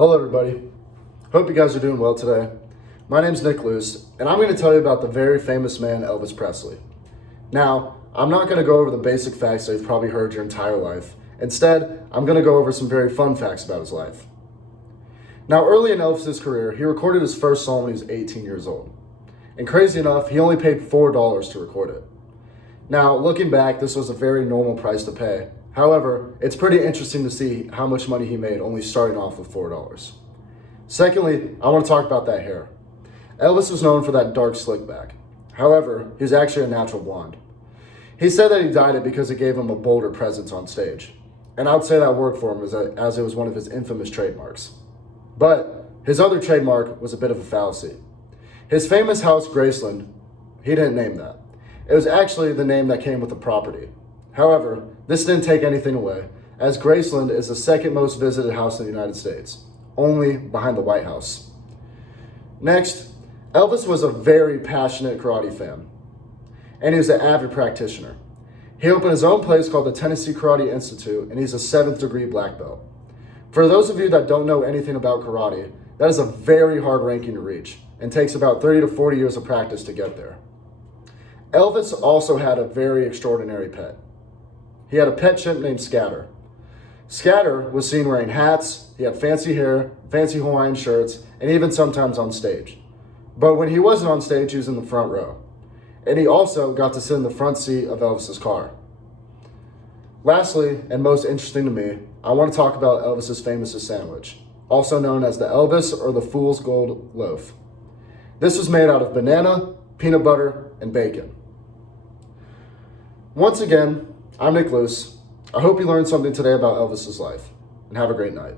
Hello everybody, hope you guys are doing well today. My name's Nick Luce, and I'm going to tell you about the very famous man Elvis Presley. Now, I'm not going to go over the basic facts that you've probably heard your entire life. Instead, I'm going to go over some very fun facts about his life. Now, early in Elvis's career, he recorded his first song when he was 18 years old. And crazy enough, he only paid $4 to record it. Now, looking back, this was a very normal price to pay. However, it's pretty interesting to see how much money he made only starting off with $4. Secondly, I want to talk about that hair. Elvis was known for that dark slick back. However, he's actually a natural blonde. He said that he dyed it because it gave him a bolder presence on stage. And I would say that worked for him as it was one of his infamous trademarks. But his other trademark was a bit of a fallacy. His famous house, Graceland, he didn't name that. It was actually the name that came with the property. However, this didn't take anything away, as Graceland is the second most visited house in the United States, only behind the White House. Next, Elvis was a very passionate karate fan, and he was an avid practitioner. He opened his own place called the Tennessee Karate Institute, and he's a 7th degree black belt. For those of you that don't know anything about karate, that is a very hard ranking to reach, and takes about 30 to 40 years of practice to get there. Elvis also had a very extraordinary pet. He had a pet chimp named Scatter. Scatter was seen wearing hats, he had fancy hair, fancy Hawaiian shirts, and even sometimes on stage. But when he wasn't on stage, he was in the front row. And he also got to sit in the front seat of Elvis's car. Lastly, and most interesting to me, I want to talk about Elvis's famous sandwich, also known as the Elvis or the Fool's Gold Loaf. This was made out of banana, peanut butter, and bacon. Once again, I'm Nick Luce. I hope you learned something today about Elvis's life, and have a great night.